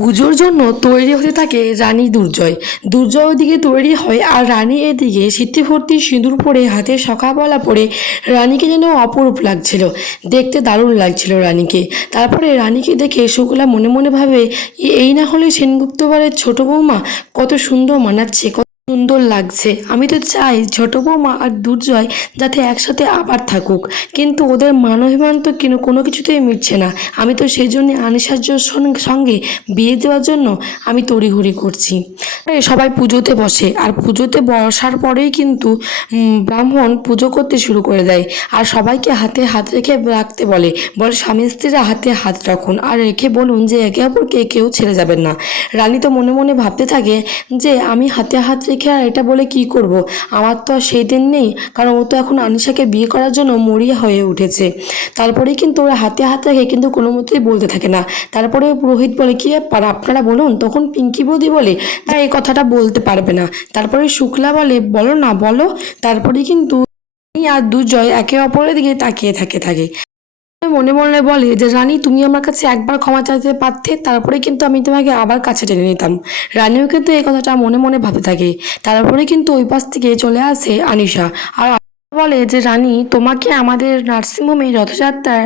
পুজোর জন্য তৈরি হতে থাকে রানী দুর্জয়। দুর্জয় ওদিকে তৈরি হয় আর রানী এদিকে সিদ্ধি ভর্তি সিঁদুর পরে হাতে সকালবেলা পরে রানীকে যেন অপরূপ লাগছিল। দেখতে দারুণ লাগছিল রানীকে। তারপরে রানীকে দেখে শুক্লা মনে মনে ভাবে এই না হলে সেনগুপ্তবারের ছোট বৌমা কত সুন্দর মানাচ্ছে সুন্দর লাগছে। আমি তো চাই ছোট বৌমা আর দুর্জয় যাতে একসাথে আবার থাকুক। কিন্তু ওদের মানবিমান তো কিনো কোনো কিছুতেই মিটছে না। আমি তো সেই জন্য সঙ্গে- সঙ্গে বিয়ে দেওয়ার জন্য আমি তড়িঘড়ি করছি। সবাই পুজোতে বসে। আর পুজোতে বসার পরেই কিন্তু ব্রাহ্মণ পুজো করতে শুরু করে দেয়। আর সবাইকে হাতে হাত রেখে রাখতে বলে। বলে, স্বামী স্ত্রীরা হাতে হাত রাখুন আর রেখে বলুন যে একে অপরকে কেউ ছেড়ে যাবেন না। রানী তো মনে মনে ভাবতে থাকে যে, আমি হাতে হাত রেখে আর এটা বলে কি করব? আমার তো আর সেই দিন নেই। কারণ ও তো এখন আনিশাকে বিয়ে করার জন্য মরিয়া হয়ে উঠেছে। তারপরেই কিন্তু ওরা হাতে হাত রেখে কিন্তু কোনো মতেই বলতে থাকে না। তারপরে পুরোহিত বলে, কি ব্যাপার? আপনারা বলুন? তখন পিঙ্কি বৌদি বলে, না, এই কথাটা বলতে পারবে না। তারপরে শুক্লা বলে, বলো না, বলো। তারপরে কিন্তু আর দুজয় একে অপরের দিকে তাকিয়ে থাকে থাকে। মনে মনে বলে যে, রানী, তুমি আমার কাছে একবার ক্ষমা চাইতে পারতে, তারপরে কিন্তু আমি তোমাকে আবার কাছে টেনে নিতাম। রানীও কিন্তু এই কথাটা মনে মনে ভাবে থাকে। তারপরে কিন্তু ওই পাশ থেকে চলে আসে আনিশা। আর বলে যে, রানী, তোমাকে আমাদের নার্সিংহোমে রথযাত্রার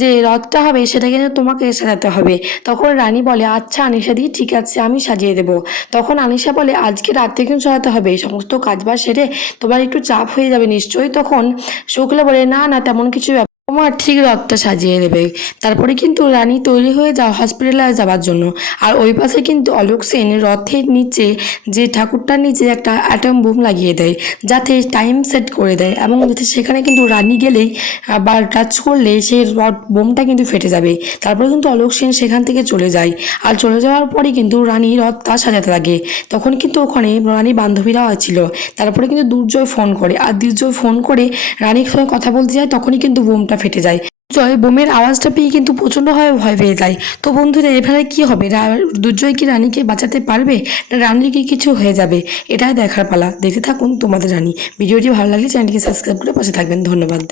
যে রথটা হবে, সেটা কিন্তু তোমাকে সাজাতে হবে। তখন রানী বলে আচ্ছা আনিশা দি, ঠিক আছে, আমি সাজিয়ে দেবো। তখন আনিশা বলে, আজকে রাত্রে কিন্তু সাজাতে হবে সমস্ত কাজবাজ সেরে তোমার একটু চাপ হয়ে যাবে নিশ্চয়ই? তখন শুক্লা বলে, না না, তেমন কিছু তোমার ঠিক রথটা সাজিয়ে দেবে তারপরে কিন্তু রানী তৈরি হয়ে যাও হসপিটালে যাওয়ার জন্য। আর ওই পাশে কিন্তু অলোক সেন রথের নিচে যে ঠাকুরটার নিচে একটা অ্যাটম বোম লাগিয়ে দেয়, যাতে টাইম সেট করে দেয় এবং সেখানে কিন্তু রানী গেলেই বা টাচ করলে সেই রথ বোমটা কিন্তু ফেটে যাবে। তারপরে কিন্তু অলোক সেন সেখান থেকে চলে যায়। আর চলে যাওয়ার পরে কিন্তু রানী রথটা সাজাতে লাগে। তখন কিন্তু ওখানে রানী বান্ধবীরাও ছিল। তারপরে কিন্তু দুর্জয় ফোন করে। আর দুর্জয় ফোন করে রানীর সঙ্গে কথা বলতে যায়, তখনই কিন্তু বোমটা ফেটে যায়। জয় বোমের আওয়াজটা পেয়ে কিন্তু প্রচণ্ড প্রচণ্ডভাবে ভয় পেয়ে যায়। তো বন্ধুরা, এবারে কি হবে? দুর্জয় কি রানীকে বাঁচাতে পারবে? না রানীর কি কিছু হয়ে যাবে? এটাই দেখার পালা। দেখতে থাকুন তোমাদের রানী। ভিডিওটি ভালো লাগলে চ্যানেলটিকে সাবস্ক্রাইব করে পাশে থাকবেন। ধন্যবাদ।